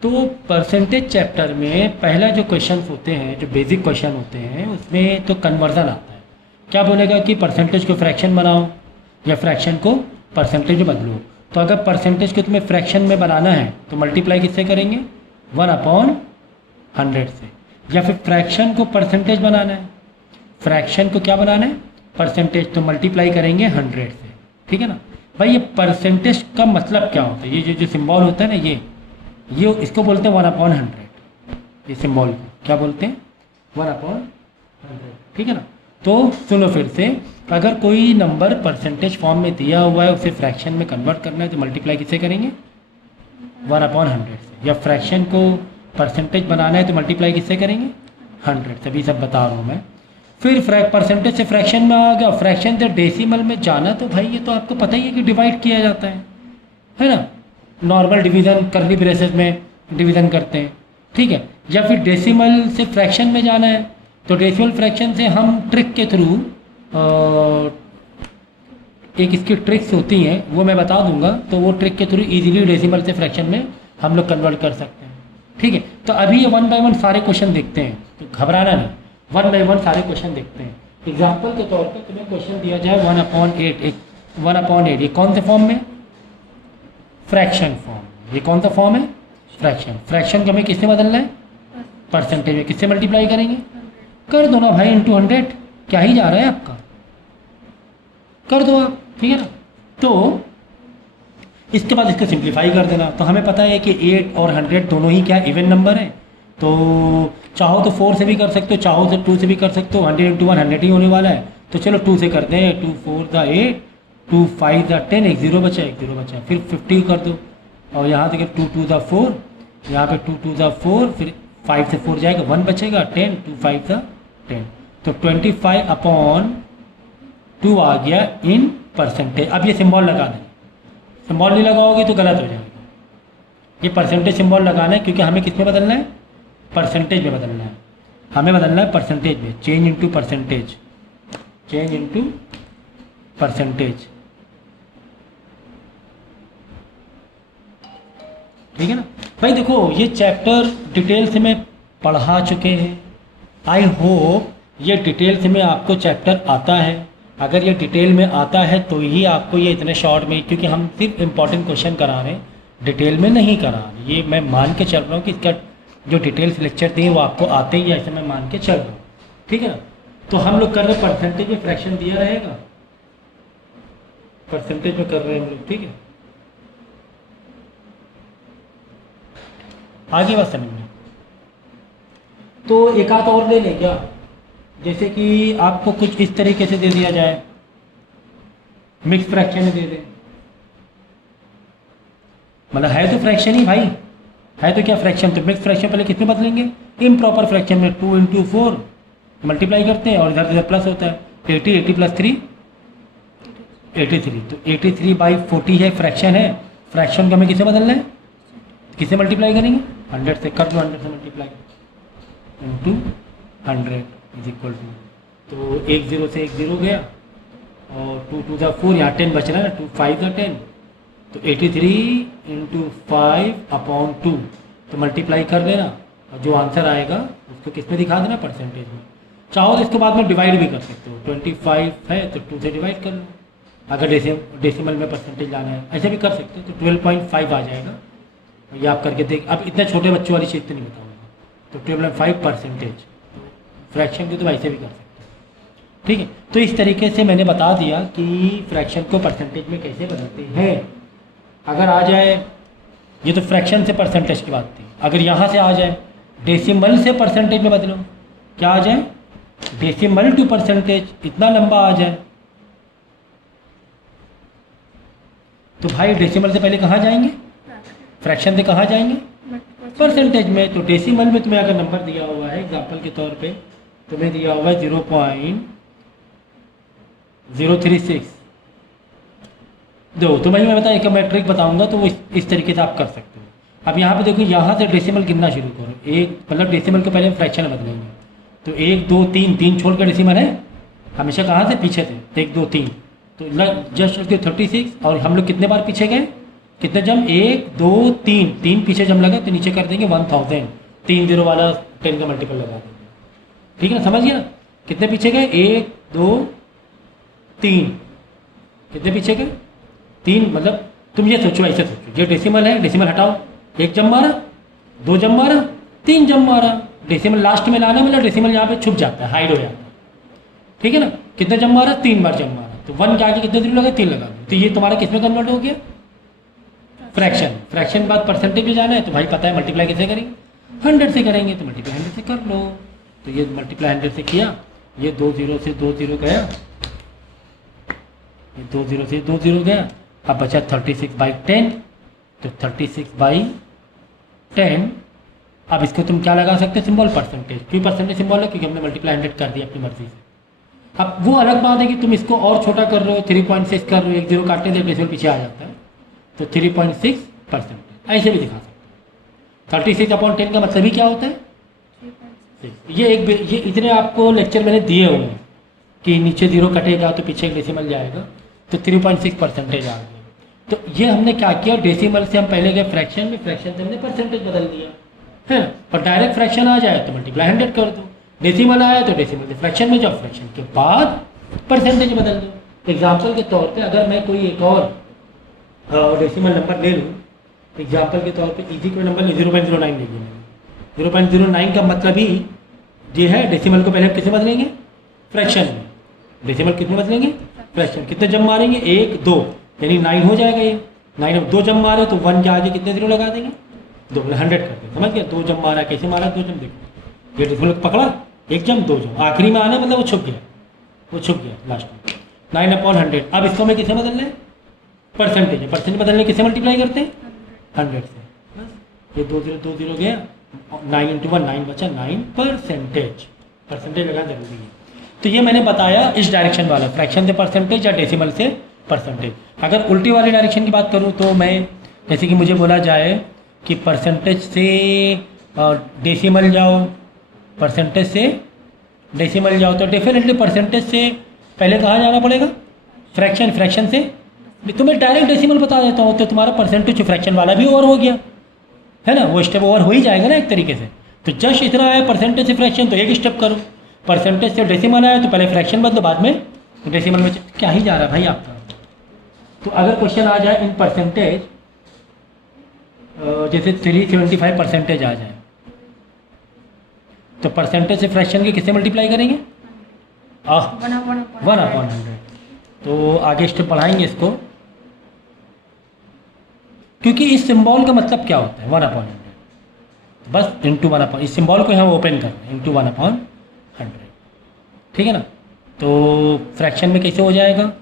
तो percentage chapter में पहला जो क्वेश्चन होते हैं, जो बेसिक क्वेश्चन होते हैं, उसमें तो कन्वर्जन आता है। क्या बोलेगा कि परसेंटेज को फ्रैक्शन बनाओ या फ्रैक्शन को परसेंटेज में बदलो। तो अगर परसेंटेज को तुम्हें फ्रैक्शन में बनाना है तो मल्टीप्लाई किससे करेंगे? 1/100 से। या फिर फ्रैक्शन को परसेंटेज बनाना है, फ्रैक्शन को क्या बनाना है? परसेंटेज, तो मल्टीप्लाई करेंगे 100 से। ठीक है ना भाई। ये परसेंटेज का मतलब क्या होता है? ये जो सिंबल होता है ना, ये इसको बोलते हैं 1/100। ये सिंबल को क्या बोलते हैं? 1/100। ठीक है ना। तो सुनो फिर से, अगर कोई नंबर परसेंटेज फॉर्म में दिया हुआ है, उसे फ्रैक्शन में कन्वर्ट करना है तो मल्टीप्लाई किससे करेंगे? 1/100 से। या फ्रैक्शन को परसेंटेज बनाना है तो मल्टीप्लाई किससे करेंगे? 100 से। अभी सब बता रहा हूँ मैं। फिर परसेंटेज से फ्रैक्शन में आ गया, फ्रैक्शन से डेसिमल में जाना, तो भाई ये तो आपको पता ही है कि डिवाइड किया जाता है ना। नॉर्मल डिवीज़न, कर्ली ब्रेसेस में डिवीज़न करते हैं। ठीक है। या फिर डेसिमल से फ्रैक्शन में जाना है तो डेसिमल फ्रैक्शन से हम ट्रिक के थ्रू, एक इसकी ट्रिक्स होती हैं वो मैं बता दूंगा, तो वो ट्रिक के थ्रू इजीली डेसिमल से फ्रैक्शन में हम लोग कन्वर्ट कर सकते हैं। ठीक है। तो अभी ये 1 बाय 1 सारे क्वेश्चन देखते हैं, तो घबराना नहीं, 1 बाय 1 सारे क्वेश्चन देखते हैं। एग्जाम्पल के तौर पर तुम्हें क्वेश्चन दिया जाए 1/8, ये कौन से फॉर्म में? Fraction form. ये कौन सा फॉर्म है? फ्रैक्शन को हमें किससे बदलना है? परसेंटेज में। किससे मल्टीप्लाई करेंगे? कर दो ना भाई, इंटू 100। क्या ही जा रहा है आपका, कर दो आप। ठीक है ना। तो इसके बाद इसको सिंप्लीफाई कर देना। तो हमें पता है कि 8 और 100 दोनों ही क्या इवन नंबर है, तो चाहो तो 4 से भी कर सकते हो, चाहो तो 2 से भी कर सकते हो। 100 × 1 100 ही होने वाला है, तो चलो 2 से करते हैं। 2 4 × 8, 2 5 × 10, एक 0 बचा, एक 0 बचा। फिर 50 कर दो, और यहाँ देखिए 2 2 × 4, यहाँ पे 2 2 × 4, फिर 5 से 4 जाएगा, 1 बचेगा, 10, 2 5 × 10, तो 25/2 आ गया इन परसेंटेज। अब ये सिंबल लगा दें, सिंबल नहीं लगाओगे तो गलत हो जाएगा। ये परसेंटेज सिंबल लगाना है, क्योंकि हमें किस में बदलना है? परसेंटेज में बदलना है। हमें बदलना है परसेंटेज में। Change into percentage, change into percentage. ठीक है ना भाई। देखो, ये चैप्टर डिटेल से मैं पढ़ा चुके हैं। आई होप ये डिटेल से में आपको चैप्टर आता है। अगर ये डिटेल में आता है तो ही आपको ये इतने शॉर्ट में, क्योंकि हम सिर्फ इम्पॉर्टेंट क्वेश्चन करा रहे हैं, डिटेल में नहीं करा रहे। ये मैं मान के चल रहा हूँ कि इसका जो डिटेल्स लेक्चर दिए वो आपको आते ही, ऐसे मैं मान के चल रहा हूँ। ठीक है ना। तो हम लोग कर रहे परसेंटेज में, फ्रैक्शन दिया रहेगा, परसेंटेज में कर रहे हैं हम लोग। ठीक है, आगे बात समझ में। तो एक आध और ले लें क्या? जैसे कि आपको कुछ इस तरीके से दे दिया जाए, मिक्स फ्रैक्शन में दे दें, मतलब है तो फ्रैक्शन ही भाई, है तो क्या फ्रैक्शन। तो मिक्स फ्रैक्शन पहले किसमें बदलेंगे? इम्प्रॉपर फ्रैक्शन में। 2 × 4 मल्टीप्लाई करते हैं और इधर इधर प्लस होता है। 80 80 + 3 83, तो 83/40 है, फ्रैक्शन है। फ्रैक्शन को हमें किसे बदलना है? किसे मल्टीप्लाई करेंगे? 100 से। कर दो 100 से multiply, into 100 is equal to, तो 1 0 से 1 0 गया, और 2 2 × 4, यहाँ 10 बच रहा है ना, 2 5 × 10, तो 83 × 5/2, तो मल्टीप्लाई कर देना, और जो आंसर आएगा उसको किस में दिखा देना? परसेंटेज में। चाहो तो इसके बाद में डिवाइड भी कर सकते हो। 25 है तो 2 से डिवाइड कर लो, अगर डेसिमल में परसेंटेज लाना है, ऐसे भी कर सकते हो। तो 12.5 आ जाएगा। ये आप करके देख। अब इतने छोटे बच्चों वाली चीज़ तो नहीं बताऊँगा। तो 12.5 परसेंटेज, फ्रैक्शन की तो वैसे भी कर सकते हैं। ठीक है। तो इस तरीके से मैंने बता दिया कि फ्रैक्शन को परसेंटेज में कैसे बदलते हैं। अगर आ जाए, ये तो फ्रैक्शन से परसेंटेज की बात थी, अगर यहाँ से आ जाए डेसिमल से परसेंटेज में बदलो, क्या आ जाए? डेसिमल टू परसेंटेज, इतना लंबा आ जाए, तो भाई डेसिमल से पहले कहाँ जाएंगे? फ्रैक्शन से कहाँ जाएंगे? परसेंटेज में। तो डेसिमल में तुम्हें अगर नंबर दिया हुआ है, एग्जांपल के तौर पे तुम्हें दिया हुआ है 0.036 दो, तो मैं बताया कि मैं ट्रिक बताऊंगा, तो वो इस तरीके से आप कर सकते हो। अब यहाँ पे देखो, यहाँ से डेसिमल गिनना शुरू करो। एक मतलब डेसिमल को पहले फ्रैक्शन में बदलेंगे, तो 1 2 3, 3 छोड़ कर डेसिमल है हमेशा कहाँ से? पीछे थे। 1 2 3, तो जस्ट उसके 36, और हम लोग कितने बार पीछे गए? कितने जम, 1 2 3, 3 पीछे जम लगा तो नीचे कर देंगे 1000, 3 0 वाला 10 का मल्टीपल लगा देंगे। ठीक है ना, समझ गया? कितने पीछे गए, 1 2 3, कितने पीछे गए 3, मतलब तुम ये सोचो, ऐसे सोचो, ये डेसिमल है, डेसिमल हटाओ, 1 जम मारा, 2 जम मारा, 3 जम मारा, डेसिमल लास्ट में लाना, मतलब डेसिमल यहाँ पे छुप जाता है, हाइड हो जाता है। ठीक है ना, कितने जम मारा, 3 बार जम मारा, तो 1 के आगे कितने 0 लगे, 3 लगा दो, तो ये तुम्हारा किस में कन्वर्ट हो गया, फ्रैक्शन। फ्रैक्शन के बाद परसेंटेज में जाना है, तो भाई पता है मल्टीप्लाई कैसे करेंगे, 100 से करेंगे, तो मल्टीप्लाई 100 से कर लो। तो ये मल्टीप्लाई 100 से किया, ये 2 0 से 2 0 गया, ये 2 0 से 2 0 गया, अब बचा 36/10, तो 36/10। अब इसको तुम क्या लगा सकते हो, सिंबल परसेंटेज, क्यों परसेंटेज सिंबल है, क्योंकि हमने मल्टीप्लाई 100 कर दिया अपनी मर्जी से। अब वो अलग बात है कि तुम इसको और छोटा कर रहे हो, 3.6 कर रहे हो, 1 0 काटने से डेसिमल पीछे आ जाता है, तो 3.6% ऐसे भी दिखा सकते हो। 36/10 का मतलब ही क्या होता है, ये इतने आपको लेक्चर मैंने दिए हुए हैं कि नीचे 0 कटेगा तो पीछे एक डेसिमल जाएगा, तो 3.6% आ गया। तो ये हमने क्या किया, डेसिमल से हम पहले गए फ्रैक्शन में, फ्रैक्शन से हमने परसेंटेज बदल दिया है ना। और डायरेक्ट फ्रैक्शन आ जाए तो मल्टीप्लाई 100 कर दो, डेसिमल आया तो डेसिमल से फ्रैक्शन में जाओ, फ्रैक्शन के बाद परसेंटेज बदल दो। एग्जाम्पल के तौर पे अगर मैं कोई एक और डेसिमल नंबर ले लूँ, एग्जाम्पल के तौर पे इजी कोई नंबर 0.09 ले लिया, 0.09 का मतलब ही ये है, डेसिमल को पहले हम किसे बदलेंगे, फ्रैक्शन में। डेसिमल कितने बदलेंगे, फ्रैक्शन। कितने जम मारेंगे, 1 2, यानी 9 हो जाएगा ये। 9 अब 2 जम मारे तो 1 के आगे कितने 0 लगा देंगे, 2, 100 कर देंगे, समझ गया। 2 जम मारा, कैसे मारा, 2 जम, देखो ये डेसिमल पकड़ा, 1 जम 2 जम, आखिरी में आना मतलब वो छुप गया, वो छुप गया लास्ट में, 9/100। अब इसको मैं किसे बदलना है, परसेंटेज है, परसेंटेज बदलने किसे मल्टीप्लाई करते हैं, 100 से। बस ये 2 0 गया, 9 × 1 9 बचा, 9 परसेंटेज लगाना जरूरी है। तो ये मैंने बताया इस डायरेक्शन वाला, फ्रैक्शन से परसेंटेज या डेसिमल से परसेंटेज। अगर उल्टी वाली डायरेक्शन की बात करूँ तो मैं, जैसे कि मुझे बोला जाए कि परसेंटेज से डेसिमल जाओ, परसेंटेज से डेसिमल जाओ, तो डेफिनेटली परसेंटेज से पहले कहाँ जाना पड़ेगा, फ्रैक्शन, फ्रैक्शन से तुम्हें डायरेक्ट डेसिमल बता देता हूँ, तो तुम्हारा परसेंटेज फ्रैक्शन वाला भी ओवर हो गया है ना, वो स्टेप ओवर हो ही जाएगा ना एक तरीके से। तो जस्ट इतना आया परसेंटेज से फ्रैक्शन, तो एक स्टेप करो, परसेंटेज से डेसिमल आया तो पहले फ्रैक्शन बदलो, बाद में डेसिमल में। क्या ही जा रहा है भाई आपका। तो अगर क्वेश्चन आ जाए इन परसेंटेज, जैसे 375% आ जाए, तो परसेंटेज से फ्रैक्शन के किससे मल्टीप्लाई करेंगे, 1/100। तो आगे स्टेप पढ़ाएंगे इसको, क्योंकि इस सिंबल का मतलब क्या होता है, 1/100, बस इंटू 1/, इस सिंबल को हम ओपन कर रहे हैं, इंटू 1/100, ठीक है ना। तो फ्रैक्शन में कैसे हो जाएगा,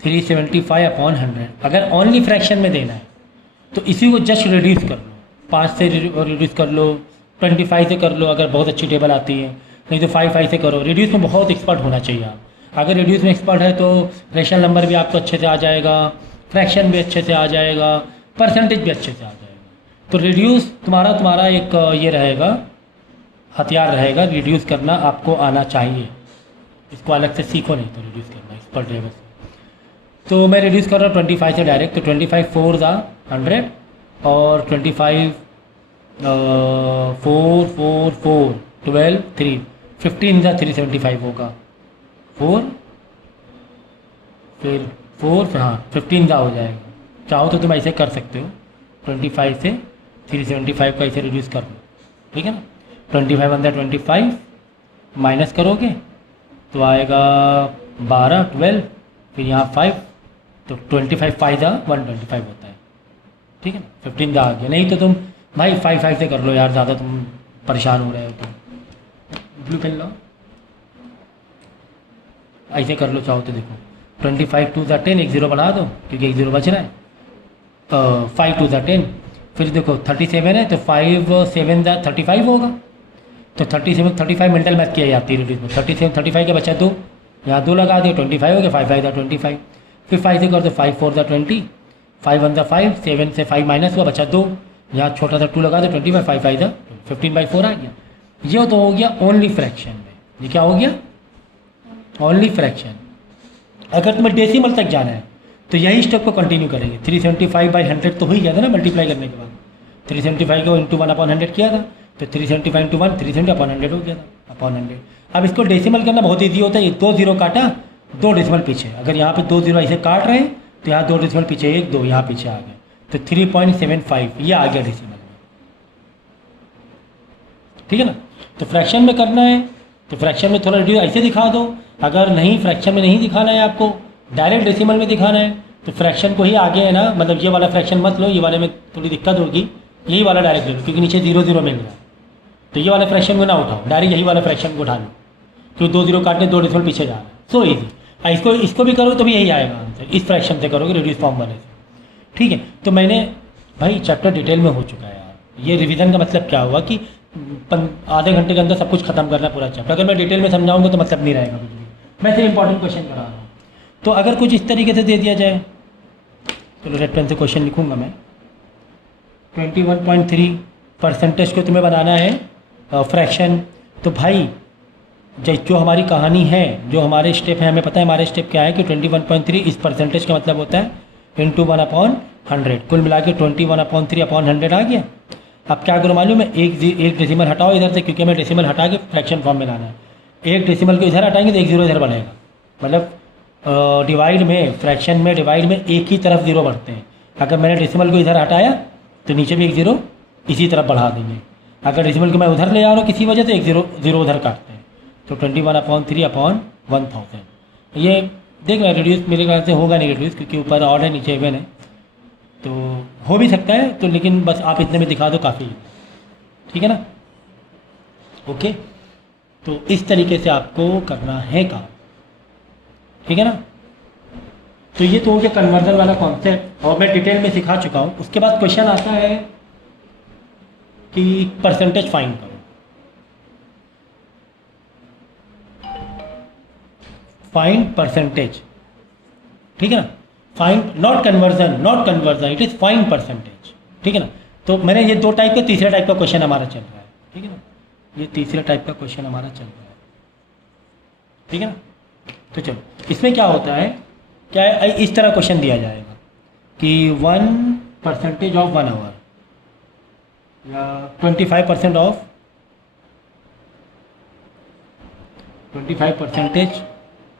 375/100। अगर ओनली फ्रैक्शन में देना है तो इसी को जस्ट रिड्यूस कर लो, 5 से रिड्यूस कर लो, 25 से कर लो अगर बहुत अच्छी टेबल आती है, नहीं तो 5 से करो। रिड्यूस में बहुत एक्सपर्ट होना चाहिए आप, अगर रिड्यूस में एक्सपर्ट है तो रेशनल नंबर भी आपको अच्छे से आ जाएगा, फ्रैक्शन भी अच्छे से आ जाएगा, परसेंटेज भी अच्छे से आ जाएगा। तो रिड्यूस तुम्हारा एक ये रहेगा, हथियार रहेगा, रिड्यूस करना आपको आना चाहिए, इसको अलग से सीखो नहीं तो रिड्यूस करना एक्सपर्ट लेवल से। तो मैं रिड्यूस कर रहा हूँ 25 से डायरेक्ट, तो 25 4 100 और 25 4 4 4 12 3 15 375 होगा, 4 फिर 4 हाँ 15 हो जाएगा। चाहो तो तुम ऐसे कर सकते हो, 25 से 375 का ऐसे रिड्यूस कर लो, ठीक है ना। 25 अंदर 25 माइनस करोगे तो आएगा 12 12, फिर यहाँ 5, तो 25 5 125 होता है, ठीक है ना। 15 आ गया, नहीं तो तुम भाई 5 से कर लो यार, ज़्यादा तुम परेशान हो रहे हो तो ब्लू पेन लो, ऐसे कर लो चाहो तो। देखो 25 2 10, एक 0 बना दो क्योंकि एक 0 बच रहा है, 5 2 10, फिर देखो 37 है तो 5 7 35 होगा, तो 37 35 मेंटल मैथ किया जाती है रिड्यूस में, 37 35 के बचा 2, यहाँ 2 लगा दिए 25 हो गया, 5 5 25, फिर 5 से कर दो 5 4 20, 5 1 5, 7 से 5 माइनस हुआ बचा 2, यहाँ छोटा सा 2 लगा दो 25, 5 5 15/4 आ गया। ये तो हो गया ओनली फ्रैक्शन में, ये क्या हो गया, ओनली फ्रैक्शन। अगर तुम्हें डेसिमल तक जाना है तो यही स्टेप को कंटिन्यू करेंगे। 375/100 तो हो ही गया था ना मल्टीप्लाई करने के बाद। 375 को इंटू 1/100 किया था, तो 375 इंटू 1 370/100 हो गया था, अपॉन 100। अब इसको डेसिमल करना बहुत ईजी होता है। ये 2 0 काटा, 2 डेसिमल पीछे। अगर यहाँ पे 2 0 ऐसे काट रहे हैं तो यहाँ 2 डेसिमल पीछे, 1 2 यहाँ पीछे आ गए, तो 3.75 ये आ गया डेसिमल में। ठीक है ना। तो फ्रैक्शन में करना है तो फ्रैक्शन में थोड़ा रिड्यूस ऐसे दिखा दो। अगर नहीं फ्रैक्शन में नहीं दिखाना है आपको, डायरेक्ट डेसिमल में दिखाना है, तो फ्रैक्शन को ही आगे है ना, मतलब ये वाला फ्रैक्शन मत लो, ये वाले में थोड़ी दिक्कत होगी, यही वाला डायरेक्ट ले लो क्योंकि नीचे 0 0 मिल रहा है। तो ये वाला फ्रैक्शन को ना उठाओ, डायरेक्ट यही वाला फ्रैक्शन को उठा लो क्योंकि 2 0 काटने 2 डेसिमल पीछे जा रहा है। So easy. इसको भी करो तो भी यही आएगा आंसर, इस फ्रैक्शन से करोगे रिड्यूस फॉर्म वाले से। ठीक है। तो मैंने भाई चैप्टर डिटेल में हो चुका है यार। ये रिवीजन का मतलब क्या हुआ कि आधे घंटे के अंदर सब कुछ खत्म करना पूरा चैप्टर। अगर मैं डिटेल में समझाऊंगा तो मतलब नहीं रहेगा कुछ भी। मैं सिर्फ इंपॉर्टेंट क्वेश्चन करा रहा हूँ। तो अगर कुछ इस तरीके से दे दिया जाए, चलो रेड पेन से क्वेश्चन लिखूंगा मैं। 21.3% को तुम्हें बनाना है फ्रैक्शन। तो भाई जो हमारी कहानी है, जो हमारे स्टेप है, हमें पता है हमारे स्टेप क्या है कि 21.3 इस परसेंटेज का मतलब होता है इंटू 1/100। कुल मिला के 21/3/100 आ गया। अब क्या करो मालूम है, एक डेसिमल हटाओ इधर से, क्योंकि हमें डेसिमल हटा के फ्रैक्शन फॉर्म में लाना है। एक डेसिमल को इधर हटाएंगे तो 1 0 इधर बनेगा। मतलब डिवाइड में, फ्रैक्शन में डिवाइड में एक ही तरफ 0 बढ़ते हैं। अगर मैंने डेसिमल को इधर हटाया तो नीचे भी 1 0 इसी तरफ बढ़ा देंगे। अगर डेसिमल को मैं उधर ले आ रहा हूँ किसी वजह से 1 0 0 उधर काटते हैं, तो 21/3/1000। ये देख रहे रिड्यूस मेरे ख्याल से होगा नहीं रिड्यूस, क्योंकि ऊपर ऑड है नीचे इवन है, तो हो भी सकता है। तो लेकिन बस आप इतने में दिखा दो काफ़ी है। ठीक है ना। ओके। तो इस तरीके से आपको करना है काम। ठीक है ना। तो ये तो हो गया कन्वर्जन वाला कॉन्सेप्ट, और मैं डिटेल में सिखा चुका हूँ। उसके बाद क्वेश्चन आता है कि परसेंटेज फाइंड करो। Find percentage. ठीक है ना। Find not conversion, it is find percentage. ठीक है ना। तो मैंने ये 2 टाइप का, तीसरा टाइप का क्वेश्चन हमारा चल रहा है। ठीक है ना। ये तीसरा टाइप का क्वेश्चन हमारा चल रहा है। ठीक है ना। तो चलो इसमें क्या होता है, क्या है, इस तरह क्वेश्चन दिया जाएगा कि 1% ऑफ 1 आवर या 25% ऑफ 25%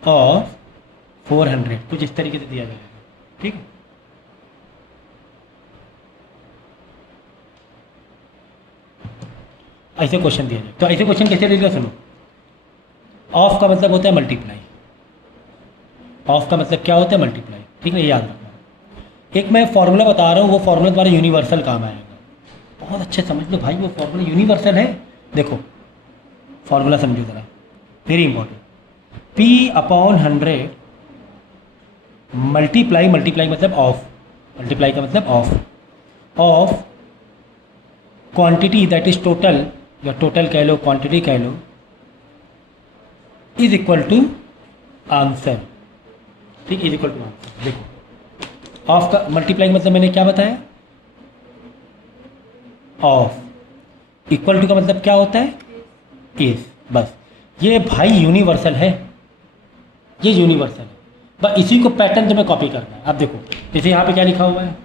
ऑफ 400, कुछ इस तरीके से दिया जाएगा। ठीक है। ऐसे क्वेश्चन दिया जाए। तो ऐसे क्वेश्चन कैसे लिखेगा सुनो। ऑफ का मतलब होता है मल्टीप्लाई। ऑफ का मतलब क्या होता है मल्टीप्लाई। ठीक है, ये याद रखना। एक मैं फॉर्मूला बता रहा हूँ, वो फॉर्मूला तुम्हारा यूनिवर्सल काम आएगा। बहुत अच्छे समझ लो भाई, वो फॉर्मूला यूनिवर्सल है। देखो फॉर्मूला समझो ज़रा, वेरी इंपॉर्टेंट। P/100 मल्टीप्लाई मतलब ऑफ, मल्टीप्लाई का मतलब of quantity that is total, या टोटल कह लो, क्वांटिटी कह लो, इज इक्वल टू आंसर। ठीक, इज इक्वल टू आंसर। देखो ऑफ का मल्टीप्लाई मतलब मैंने क्या बताया, ऑफ। इक्वल टू का मतलब क्या होता है, इज। बस ये भाई यूनिवर्सल है, ये यूनिवर्सल है। बस इसी को पैटर्न तुम्हें कॉपी करना है। अब देखो जैसे यहाँ पे क्या लिखा हुआ है,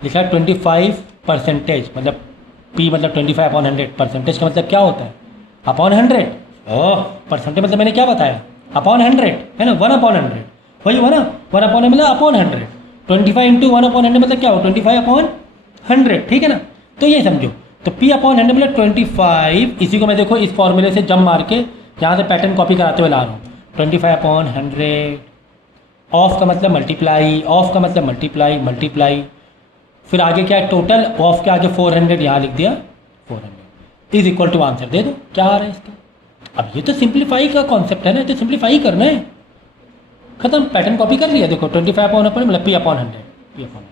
लिखा है 25%, मतलब P मतलब 25/100। परसेंटेज का मतलब क्या होता है, अपॉन 100। ओह, परसेंटेज मतलब मैंने क्या बताया, अपॉन 100 है ना, 1/100 वही हुआ ना, 1/100 मतलब अपॉन 100। 25 इंटू 1/100 मतलब क्या हो, 25/100। ठीक है ना। तो ये समझो, तो P/100 मतलब 25। इसी को मैं देखो इस फॉर्मूले से जम मार के यहाँ से पैटर्न कॉपी कराते हुए ला रहा हूँ। 25/100। ऑफ का मतलब मल्टीप्लाई, ऑफ का मतलब मल्टीप्लाई। फिर आगे क्या है, टोटल। ऑफ के आगे 400 यहाँ लिख दिया, 400 इज इक्वल टू आंसर। दे दो क्या आ रहा है इसका। अब ये तो सिंप्लीफाई का कॉन्सेप्ट है ना, तो सिंप्लीफाई करना है, खत्म। पैटर्न कॉपी कर लिया। देखो 25/100 मतलब P/100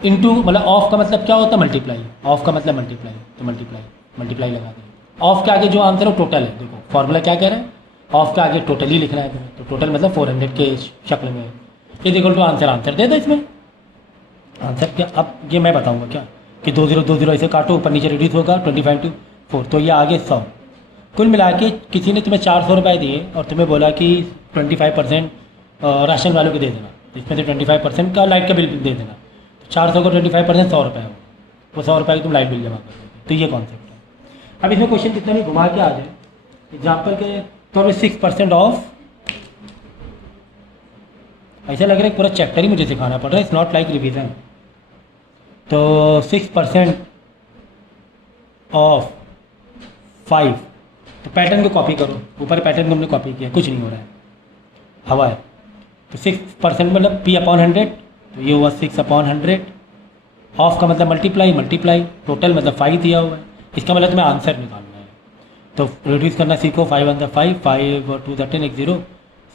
इंटू, मतलब ऑफ का मतलब क्या होता है, मल्टीप्लाई। ऑफ का मतलब मल्टीप्लाई, तो मल्टीप्लाई लगा दें। ऑफ के आगे जो आंसर हो टोटल है। देखो फॉर्मूला क्या कह रहा है, ऑफ के आगे टोटल ही लिखना है तुम्हें, तो टोटल मतलब 400 के शक्ल में is equal to answer. Answer दे दो इसमें। आंसर क्या, अब ये मैं बताऊंगा क्या कि 2 0 2 0 ऐसे काटो, ऊपर नीचे रिड्यूस होगा 25 to 4, तो ये आगे 100। कुल मिला के किसी ने तुम्हें 400 रुपये दिए और तुम्हें बोला कि 25% राशन वालों को दे देना, इसमें से 25% का लाइट का बिल दे देना। 400 का 25% 100 रुपये हो, वो 100 रुपये की तुम लाइट बिल जमा कर दोगे। तो ये कॉन्सेप्ट है। अब इसमें क्वेश्चन कितना भी घुमा के आ जाए, एग्जाम्पल के तौर पर 6% ऑफ, ऐसा लग रहा है पूरा चैप्टर ही मुझे सिखाना पड़ रहा है, इट्स नॉट लाइक रिविज़न। तो 6% ऑफ 5, तो पैटर्न को कॉपी करो, ऊपर पैटर्न को हमने कॉपी किया, कुछ नहीं हो रहा है, हवा है। तो 6% मतलब P/100, तो ये हुआ 6/100। ऑफ का मतलब मल्टीप्लाई, टोटल मतलब 5 दिया हुआ है, इसका मतलब तुम्हें आंसर निकालना है। तो रिड्यूस करना सीखो, 5 × 5, 5 × 2 = 10, 1 0,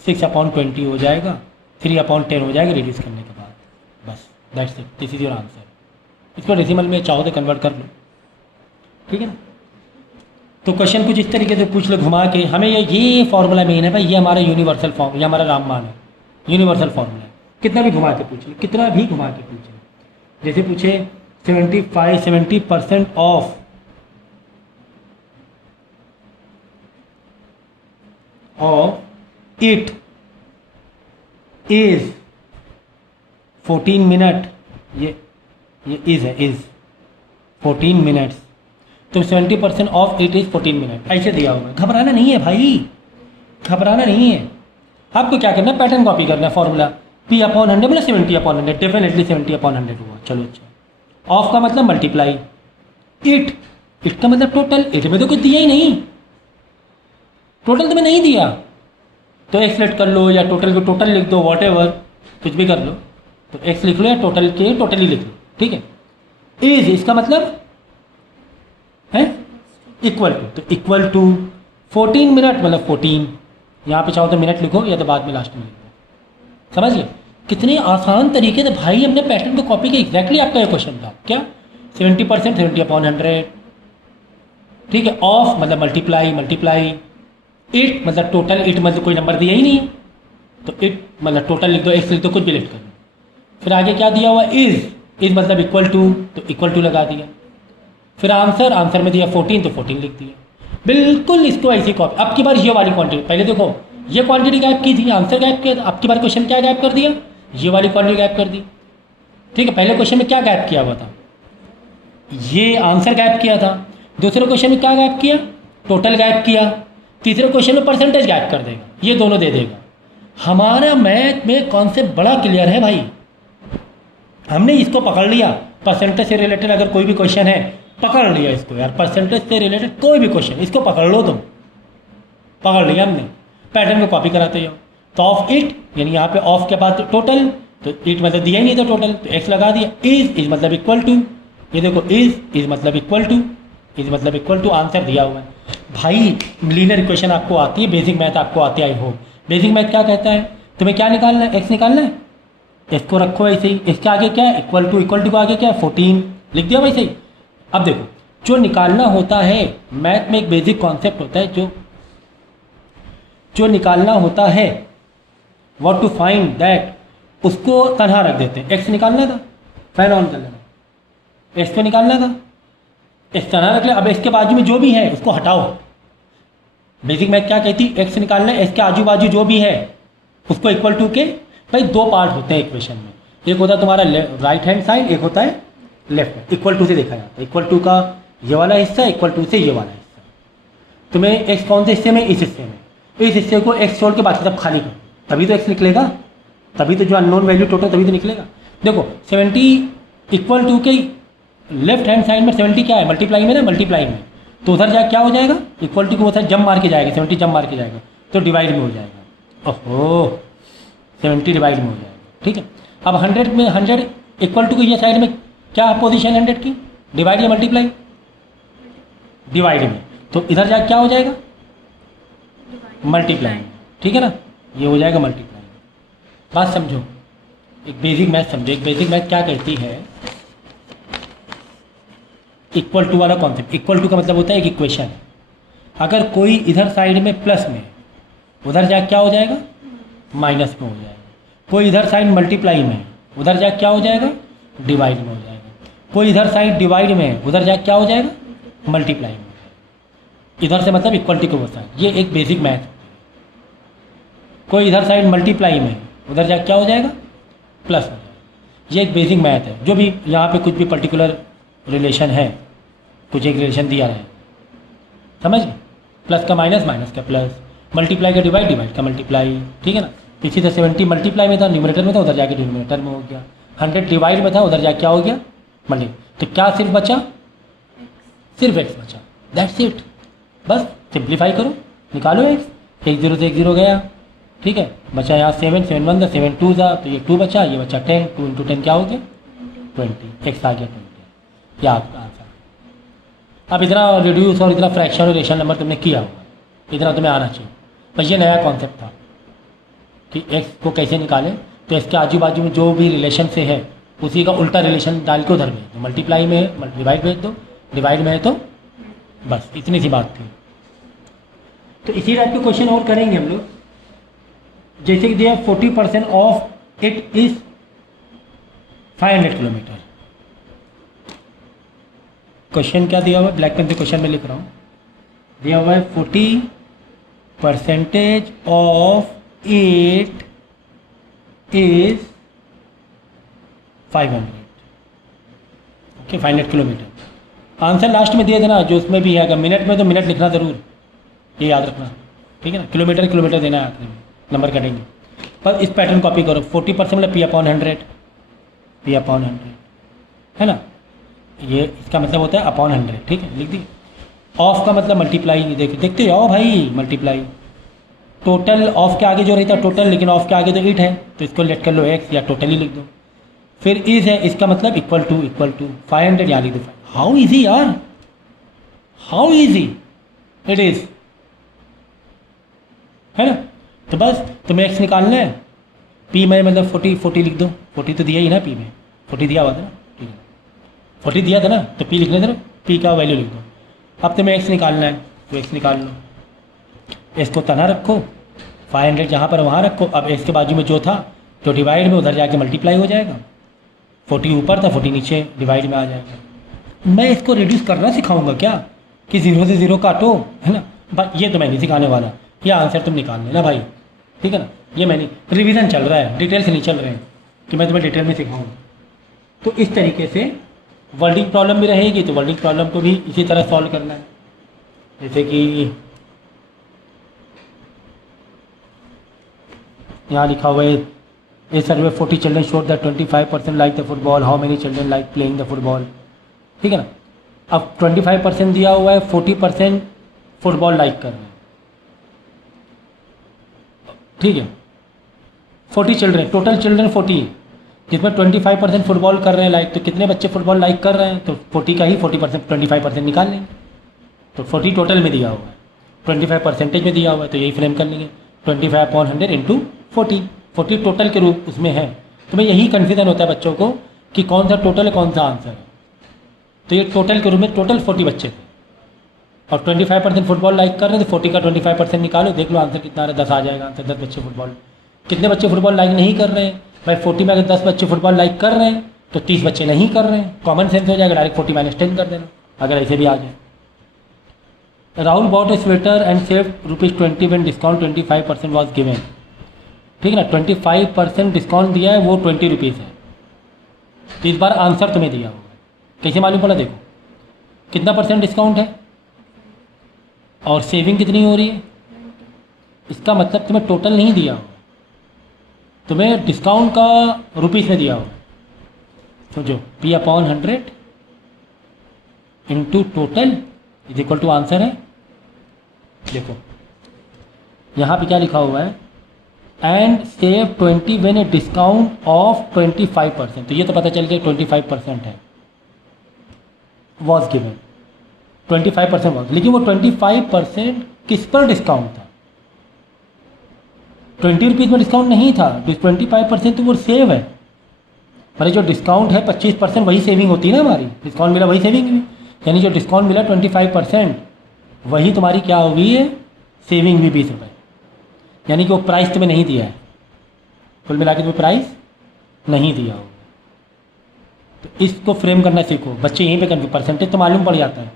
6/20 हो जाएगा, 3/10 हो जाएगा रिड्यूस करने के बाद। बस that's it, this is your answer. इसको डेसिमल में चाहो तो कन्वर्ट कर लो, ठीक है ना। तो क्वेश्चन कुछ इस तरीके से पूछ लो घुमा के, हमें ये फार्मूला मेन है भाई, ये हमारा यूनिवर्सल फॉर्म, ये हमारा रामबाण है, यूनिवर्सल फार्मूला है। कितना भी घुमा के पूछ लो, कितना भी घुमा के पूछ लो। जैसे पूछे 70% ऑफ इट इज 14 मिनट, ये इज है, इज 14 मिनट्स, तो 70% ऑफ इट इज 14 मिनट, ऐसे दिया हुआ है। घबराना नहीं है भाई, घबराना नहीं है। आपको क्या करना है, पैटर्न कॉपी करना है, फॉर्मूला P/100 मतलब 70/100, डेफिनेटली 70/100 हुआ। चलो अच्छा, ऑफ का मतलब मल्टीप्लाई, इट का मतलब टोटल, इट में तो कुछ दिया ही नहीं, टोटल तुम्हें नहीं दिया, तो एक्स लेट कर लो या टोटल को टोटल लिख दो, वॉट एवर कुछ भी कर लो। तो एक्स लिख लो या टोटल के टोटली लिख लो, ठीक है। इज इसका मतलब है इक्वल टू, तो इक्वल टू 14 मिनट मतलब 14, यहाँ पे चाहो तो मिनट लिखो या तो बाद में लास्ट में लिखो। समझिए कितने आसान तरीके से भाई हमने पैटर्न को कॉपी किया। एग्जैक्टली आपका ये क्वेश्चन था क्या, 70% 70/100, ठीक है। ऑफ मतलब मल्टीप्लाई, इट मतलब टोटल, इट मतलब कोई नंबर दिया ही नहीं है, तो इट मतलब टोटल लिख दो, एक्स लिख दो, कुछ भी लिख कर दो। फिर आगे क्या दिया हुआ, इज मतलब इक्वल टू, तो इक्वल टू लगा दिया। फिर आंसर में दिया 14, तो 14 लिख दिया। बिल्कुल इसको ऐसी कॉपी। अब की बार ये वाली क्वांटिटी, पहले देखो ये क्वांटिटी गायब की थी, आंसर गायब किया था। अब की बार क्वेश्चन क्या गायब कर दिया, ये वाली क्वांटिटी गायब कर दी, ठीक है। पहले क्वेश्चन में क्या गायब किया हुआ था, ये आंसर गायब किया था। दूसरे क्वेश्चन में क्या गायब किया, टोटल गायब किया। तीसरे क्वेश्चन में परसेंटेज गायब कर देगा, ये दोनों दे देगा। हमारा मैथ में कॉन्सेप्ट बड़ा क्लियर है भाई, हमने इसको पकड़ लिया। परसेंटेज से रिलेटेड अगर कोई भी क्वेश्चन है, पकड़ लिया इसको यार, परसेंटेज से रिलेटेड कोई भी क्वेश्चन इसको पकड़ लो तुम, पकड़ लिया हमने। पैटर्न को कॉपी कराते हो, तो ऑफ इट यानी यहाँ पे ऑफ के बाद टोटल, तो इट मतलब दिया ही नहीं था टोटल, तो एक्स लगा दिया। इज मतलब इक्वल टू, ये देखो इज मतलब इक्वल टू, इज मतलब इक्वल टू, आंसर दिया हुआ है। भाई लीनियर इक्वेशन आपको आती है, बेसिक मैथ आपको आती है, आई होप। बेसिक मैथ क्या कहता है, तुम्हें क्या निकालना है, एक्स निकालना है, इसको रखो ऐसे ही, इसके आगे क्या है इक्वल टू को आगे क्या है 14 लिख दिया वैसे ही। अब देखो जो निकालना होता है मैथ में एक बेसिक कॉन्सेप्ट होता है, जो निकालना होता है, व्हाट टू फाइंड दैट, उसको तनहा रख देते हैं। एक्स निकालना था, फैन ऑन कर लेना, एक्स को निकालना था, एक्स तनहा रख ले। अब इसके बाजू में जो भी है उसको हटाओ। बेसिक मैथ क्या कहती है, एक्स निकालना है, इसके आजू बाजू जो भी है उसको इक्वल टू के, भाई दो पार्ट होते हैं इक्वेशन में, एक होता है तुम्हारा राइट हैंड साइड, एक होता है लेफ्ट हैंड। इक्वल टू से देखा जाता है, इक्वल टू का ये वाला हिस्सा, इक्वल टू से ये वाला हिस्सा। तुम्हें एक्स कौन से हिस्से में, इस हिस्से में, इस हिस्से को एक्स छोड़ के बाकी सब खाली करो, तभी तो एक्स निकलेगा, तभी तो जो अननोन वैल्यू टोटल तभी तो निकलेगा। देखो 70 इक्वल टू के लेफ्ट हैंड साइड में 70 क्या है, मल्टीप्लाई में ना, मल्टीप्लाई में, तो उधर जाके क्या हो जाएगा, इक्वल टू को उधर जम मार के जाएगा, 70 जम मार के जाएगा, तो डिवाइड में हो जाएगा। ओहो 70 डिवाइड में हो जाएगा, ठीक है। अब 100 में 100 इक्वल टू की ये साइड में क्या पोजीशन 100 की, डिवाइड या मल्टीप्लाई, डिवाइड में, तो इधर जाके क्या हो जाएगा, मल्टीप्लाई, ठीक है ना, ये हो जाएगा मल्टीप्लाई। बात समझो, एक बेसिक मैथ समझो। एक बेसिक मैथ क्या कहती है, इक्वल टू वाला कॉन्सेप्ट। इक्वल टू का मतलब होता है एक इक्वेशन, अगर कोई इधर साइड में प्लस में, उधर जाके क्या हो जाएगा, माइनस में हो जाएगा। कोई इधर साइड मल्टीप्लाई में, उधर जाके क्या हो जाएगा, डिवाइड में हो जाएगा। कोई इधर साइड डिवाइड में, उधर जाके क्या हो जाएगा, मल्टीप्लाई में। इधर से मतलब इक्वलिटी को होता है, ये एक बेसिक मैथ। कोई इधर साइड मल्टीप्लाई में, उधर जाके क्या हो जाएगा, प्लस हो जाएगा। ये एक बेसिक मैथ है। जो भी यहाँ पे कुछ भी पर्टिकुलर रिलेशन है, कुछ एक रिलेशन दिया है, समझ गए, प्लस का माइनस, माइनस का प्लस, मल्टीप्लाई का डिवाइड, डिवाइड का मल्टीप्लाई, ठीक है ना। इसी तरह 70 मल्टीप्लाई में था, न्यूमरेटर में था, उधर जाके डिनोमिनेटर में हो गया। 100 डिवाइड में था, उधर जाके क्या हो गया, मल्टी। तो क्या सिर्फ बचा, सिर्फ एक्स बचा, दैट्स इट। बस सिंप्लीफाई करो, निकालो एक्स, 1 0 से 1 0 गया, ठीक है। बचा यहाँ 7 7 1 7 2 था, तो ये 2 बचा, ये बचा 10, 2 × 10 क्या हो गया 20, एक्स आ गया 20। या आपका आंसर। अब इतना रिड्यूस और इतना फ्रैक्शन और रेशनल नंबर तुमने किया होगा, इतना तुम्हें आना चाहिए। बस ये नया कॉन्सेप्ट था कि एक्स को कैसे निकालें। तो इसके आजू बाजू में जो भी रिलेशन से है उसी का उल्टा रिलेशन डाल के उधर भेज दो। मल्टीप्लाई में है डिवाइड भेज दो, डिवाइड में है तो बस इतनी सी बात थी। तो इसी टाइप के क्वेश्चन और करेंगे हम लोग। जैसे कि दिया 40% of it is 500 kilometre. Question क्या दिया हुआ है, ब्लैक पेन से क्वेश्चन में लिख रहा हूँ। दिया हुआ है 40% of it is 500, okay 500 kilometre. Answer last में दिए थे ना, जो उसमें भी है। अगर मिनट में तो मिनट लिखना ज़रूर, ये याद रखना, ठीक है ना। किलोमीटर किलोमीटर देना है आखिरी में, नंबर कटेंगे। पर इस पैटर्न कॉपी करो। 40% मतलब P/100, P/100 है ना। ये इसका मतलब होता है अपॉन 100, ठीक है, लिख दी। ऑफ का मतलब मल्टीप्लाई, देखते जाओ भाई, मल्टीप्लाई। टोटल ऑफ के आगे जो रहता है टोटल, लेकिन ऑफ के आगे तो इट है, तो इसको लेट कर लो एक्स, या टोटल ही लिख दो। फिर इज है, इसका मतलब इक्वल टू 500 यहाँ लिख दो। हाउ इजी यार, हाउ इजी इट इज, है ना। तो बस तुम्हें एक्स निकालना है। पी में मतलब 40 लिख दो। 40 तो दिया ही ना, पी में 40 दिया हुआ था ना, ठीक है 40 दिया था ना, तो पी लिखने थे ना, पी का वैल्यू लिख दो। अब तुम्हें एक्स निकालना है, तो एक्स निकाल लो। एक्स को तना रखो, 500 जहाँ पर वहाँ रखो। अब एक्स के बाजू में जो था तो डिवाइड में, उधर जाके मल्टीप्लाई हो जाएगा। 40 ऊपर था, 40 नीचे, डिवाइड में आ जाएगा। मैं इसको रिड्यूस करना सिखाऊंगा क्या, कि 0 से 0 काटो, है ना। बस ये तो मैं नहीं सिखाने वाला, ये आंसर तुम निकाल लेना भाई, ठीक है ना। ये मैंने रिवीजन चल रहा है, डिटेल से नहीं चल रहे हैं कि मैं तुम्हें डिटेल में सिखाऊंगा। तो इस तरीके से वर्डिंग प्रॉब्लम भी रहेगी, तो वर्डिंग प्रॉब्लम को भी इसी तरह सॉल्व करना है। जैसे कि यहाँ लिखा हुआ है, ए सर्वे 40 children showed that 25% like the football, how many children like playing the football, ठीक है ना। अब 25% दिया हुआ है, 40% फुटबॉल लाइक कर रहे हैं, ठीक है। 40 चिल्ड्रन, टोटल चिल्ड्रन 40, जिसमें 25% फुटबॉल कर रहे हैं लाइक, तो कितने बच्चे फुटबॉल लाइक कर रहे हैं, तो 40 का ही 40% 25% निकाल लेंगे। तो 40 टोटल में दिया हुआ है, 25 परसेंटेज में दिया हुआ है, तो यही फ्रेम कर लेंगे। 25/100 इंटू 40 टोटल के रूप उसमें है। तो मैं यही कन्फ्यूजन होता है बच्चों को कि कौन सा टोटल है, कौन सा आंसर है। तो ये टोटल के रूप में टोटल 40 बच्चे थे, और 25% फुटबॉल लाइक कर रहे थे। 40 का 25% निकालो, देख लो आंसर कितना आ रहा है, 10 आ जाएगा आंसर। 10 बच्चे फुटबॉल, कितने बच्चे फुटबॉल लाइक नहीं कर रहे हैं भाई। 40 में अगर 10 बच्चे फुटबॉल लाइक कर रहे हैं, तो 30 बच्चे नहीं कर रहे हैं। कॉमन सेंस हो जाएगा, डायरेक्ट 40 - 10 कर देना, अगर ऐसे भी आ जाए। Rahul bot A sweater and save ₹20 when discount 25% was given, ठीक है ना। 25% डिस्काउंट दिया है, वो 20 रुपीज़ है। तो इस बार आंसर तुम्हें दिया होगा, कैसे मालूम पड़ा, देखो कितना परसेंट डिस्काउंट है और सेविंग कितनी हो रही है। इसका मतलब तुम्हें टोटल नहीं दिया होगा, तुम्हें डिस्काउंट का रुपीज़ में दिया होगा। समझो, P/100 into total is equal to answer है। देखो यहाँ पे क्या लिखा हुआ है, and save 20 when a discount of 25%। तो ये तो पता चल गया 25% है, वॉज गिवन 25% वॉज। लेकिन वो 25% किस पर डिस्काउंट था, 20 रुपीज़ में डिस्काउंट नहीं था। 25% तो वो सेव है, हमारे जो डिस्काउंट है 25% वही सेविंग होती है ना हमारी। डिस्काउंट मिला वही सेविंग हुई, यानी जो डिस्काउंट मिला 25% वही तुम्हारी क्या हुई है, सेविंग हुई 20 रुपये। यानी कि वो प्राइस तुम्हें नहीं दिया है, कुल मिला के तुम्हें प्राइस नहीं दिया होगा। तो इसको फ्रेम करना सीखो, बच्चे यहीं पे कन्फ्यूज, परसेंटेज तो मालूम पड़ जाता है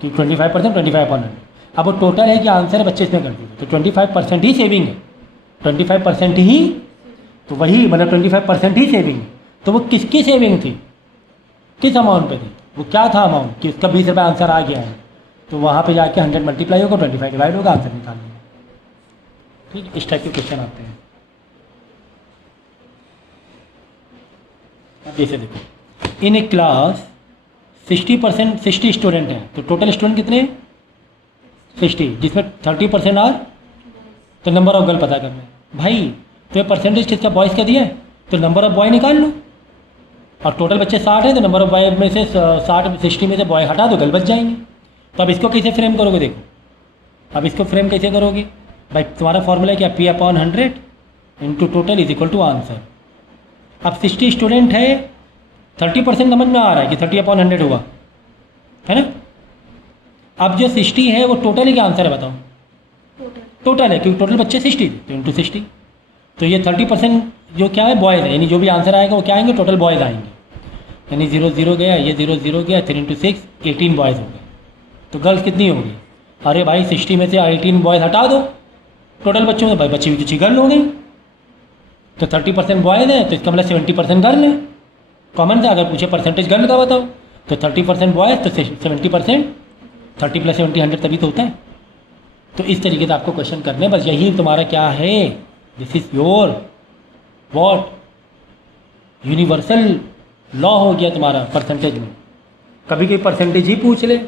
कि 25%, 25/100। अब वो टोटल है कि आंसर है, बच्चे इसमें कन्फ्यूज है। तो 25% ही सेविंग है, 25% ही तो वही मतलब 25% ही सेविंग। तो वो किसकी सेविंग थी, किस अमाउंट पे थी, वो क्या था अमाउंट कि उसका 20 रुपये आंसर आ गया है, तो वहाँ पे जाके 100 मल्टीप्लाई होगा, 25 डिवाइड होगा, आंसर निकाल लेंगे। ठीक, इस टाइप के क्वेश्चन आते हैं। अब जैसे देखो, इन ए क्लास 60 स्टूडेंट हैं, तो टोटल स्टूडेंट कितने हैं 60, जिसमें 30% आर, तो नंबर ऑफ गर्ल पता करना है भाई। तो ये परसेंटेज किसका, बॉयज़ का दिया है, तो नंबर ऑफ बॉय निकाल लो, और टोटल बच्चे 60 हैं, तो नंबर ऑफ बॉय में से 60 में से बॉय हटा दो, गर्ल बच जाएंगे। तो अब इसको कैसे फ्रेम करोगे, देखो अब इसको फ्रेम कैसे करोगे भाई, तुम्हारा फॉर्मूला क्या, P/100 into total is equal to answer. अब 60 स्टूडेंट है, 30% समझ में आ रहा है कि 30/100 हुआ है ना। अब जो 60 है वो टोटल ही क्या आंसर है बताओ, टोटल है, क्योंकि टोटल बच्चे 60 तो इंटू 60। तो ये 30% जो क्या है बॉयज़ है, यानी जो भी आंसर आएगा वो क्या आएंगे, टोटल बॉयज़ आएंगे, यानी 0 0 गया, ये 0 0 गया, 3 इंटू 6 18 बॉयज़ हो गए। तो गर्ल्स कितनी होगी, अरे भाई 60 में से 18 बॉयज़ हटा दो टोटल बच्चों में, भाई बच्चे भी कुछ गर्ल हो गई। तो 30% बॉयज़ है, तो इसका मतलब 70% गर्ल है, कॉमन से अगर पूछे परसेंटेज गर्ल का बताओ, तो 30% बॉयज़ तो 70%, 30 + 70 100 तभी तो होता है। तो इस तरीके से आपको क्वेश्चन करने, बस यही तुम्हारा क्या है, this is your what universal law हो गया तुम्हारा परसेंटेज में। कभी कोई परसेंटेज ही पूछ ले,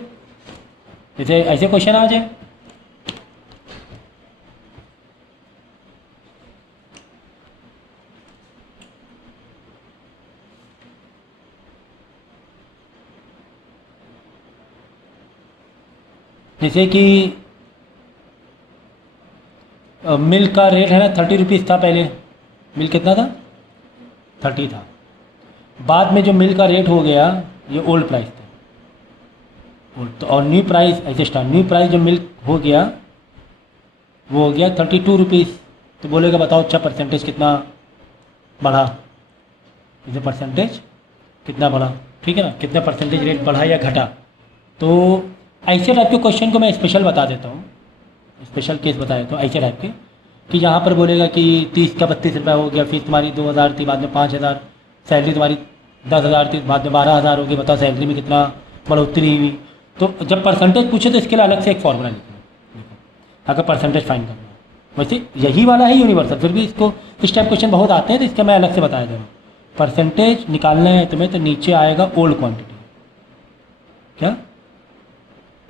जैसे ऐसे क्वेश्चन आ जाए। जैसे कि मिल्क का रेट है ना 30 रुपीज़ था पहले, मिल्क कितना था 30 था, बाद में जो मिल्क का रेट हो गया ये ओल्ड प्राइस था, ओल्ड तो, और न्यू प्राइस ऐसे स्टार्ट, न्यू प्राइस जो मिल्क हो गया वो हो गया 32 रुपीज़। तो बोलेगा बताओ अच्छा परसेंटेज कितना बढ़ा, इसे परसेंटेज कितना बढ़ा, ठीक है ना, कितना परसेंटेज रेट बढ़ा या घटा। तो ऐसे टाइप के क्वेश्चन को मैं स्पेशल बता देता हूँ, स्पेशल केस बता देता हूँ ऐसे टाइप के, कि यहाँ पर बोलेगा कि 30 का 32 रुपये हो गया, फीस तुम्हारी 2000 थी, बाद में 5000, सैलरी तुम्हारी 10,000 थी, बाद में 12,000 हो गई, बताओ सैलरी में कितना बढ़ोतरी हुई। तो जब परसेंटेज पूछे तो इसके लिए अलग से एक फॉर्मूला लिखना, देखो अगर परसेंटेज फाइंड करना, वैसे यही वाला है यूनिवर्सल, फिर भी इसको इस टाइप क्वेश्चन बहुत आते हैं, तो इसका मैं अलग से बताया दूँ। परसेंटेज निकालना है तुम्हें, तो नीचे आएगा ओल्ड क्वान्टिटी, क्या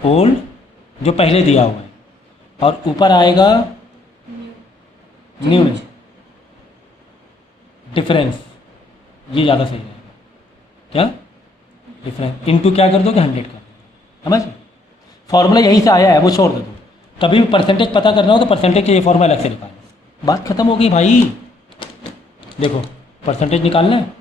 ओल्ड जो पहले दिया हुआ है, और ऊपर आएगा न्यू में डिफरेंस, ये ज़्यादा सही रहेगा, क्या डिफरेंस इनटू क्या कर दोगे 100 का, समझ फॉर्मूला यहीं से आया है, वो छोड़ दो। कभी भी परसेंटेज पता करना हो तो परसेंटेज के ये फॉर्मूला अलग से निकालना, बात खत्म हो गई भाई। देखो परसेंटेज निकालना है,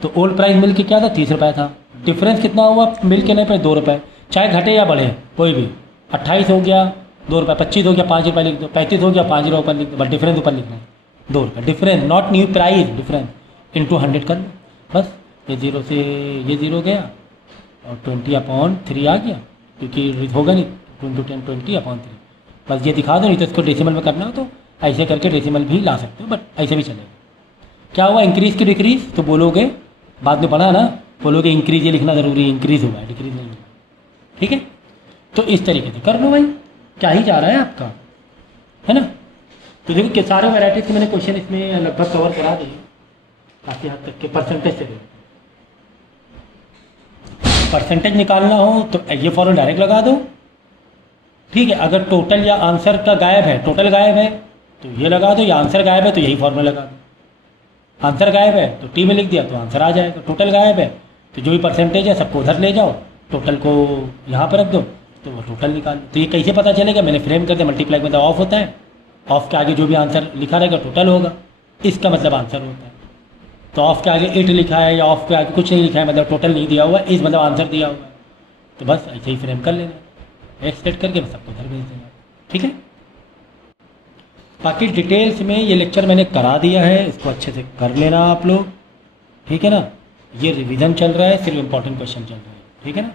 तो ओल्ड प्राइस मिल्क की क्या था 30 रुपये था, डिफरेंस कितना हुआ मिल्क के नए पे 2 रुपये, चाहे घटे या बढ़े कोई भी, 28 हो गया 2 रुपये, 25 हो गया 5 रुपये लिख दो, 35 हो गया 5 रुपये ऊपर लिख दो, बस डिफरेंस ऊपर लिखना है 2 रुपये, difference not new price, difference into 100 कर लो, बस ये 0 से ये 0 गया और 20/3 आ गया, क्योंकि होगा नहीं 2 × 10 20/3, बस ये दिखा दो, नहीं तो इसको डेसिमल में करना हो तो ऐसे करके डेसिमल भी ला सकते हो, बट ऐसे भी चलेगा। क्या हुआ इंक्रीज़ की डिक्रीज़, तो बोलोगे बाद में पढ़ा ना, बोलोगे इंक्रीज़ ये लिखना ज़रूरी है, इंक्रीज़ हुआ है डिक्रीज़ नहीं हुआ, ठीक है। तो इस तरीके से कर लो भाई, क्या ही जा रहा है आपका, है ना। तो देखो कि सारे वैराइटीज़ के मैंने क्वेश्चन इसमें लगभग कवर करा दिए काफ़ी हद तक के परसेंटेज से। परसेंटेज निकालना हो तो ये फॉर्मूला डायरेक्ट लगा दो, ठीक है। अगर टोटल या आंसर का गायब है, टोटल गायब है तो ये लगा दो, या आंसर गायब है तो यही फॉर्मूला लगा दो। आंसर गायब है तो टी में लिख दिया तो आंसर आ जाएगा, टोटल गायब है तो जो भी परसेंटेज है सबको उधर ले जाओ, टोटल को यहाँ पर रख दो तो वो टोटल निकाल। तो ये कैसे पता चलेगा, मैंने फ्रेम कर दिया, मल्टीप्लाई में ऑफ होता है, ऑफ के आगे जो भी आंसर लिखा रहेगा टोटल होगा, इसका मतलब आंसर होता है। तो ऑफ के आगे 8 लिखा है या ऑफ के आगे कुछ नहीं लिखा है, मतलब टोटल नहीं दिया हुआ, इस मतलब आंसर दिया हुआ है, तो बस ऐसे ही फ्रेम कर लेना, एक सेट करके बस सबको घर भेज देना, ठीक है। बाकी डिटेल्स में ये लेक्चर मैंने करा दिया है, इसको अच्छे से कर लेना आप लोग, ठीक है ना। ये रिवीजन चल रहा है, सिर्फ इम्पॉर्टेंट क्वेश्चन चल रहा है, ठीक है ना।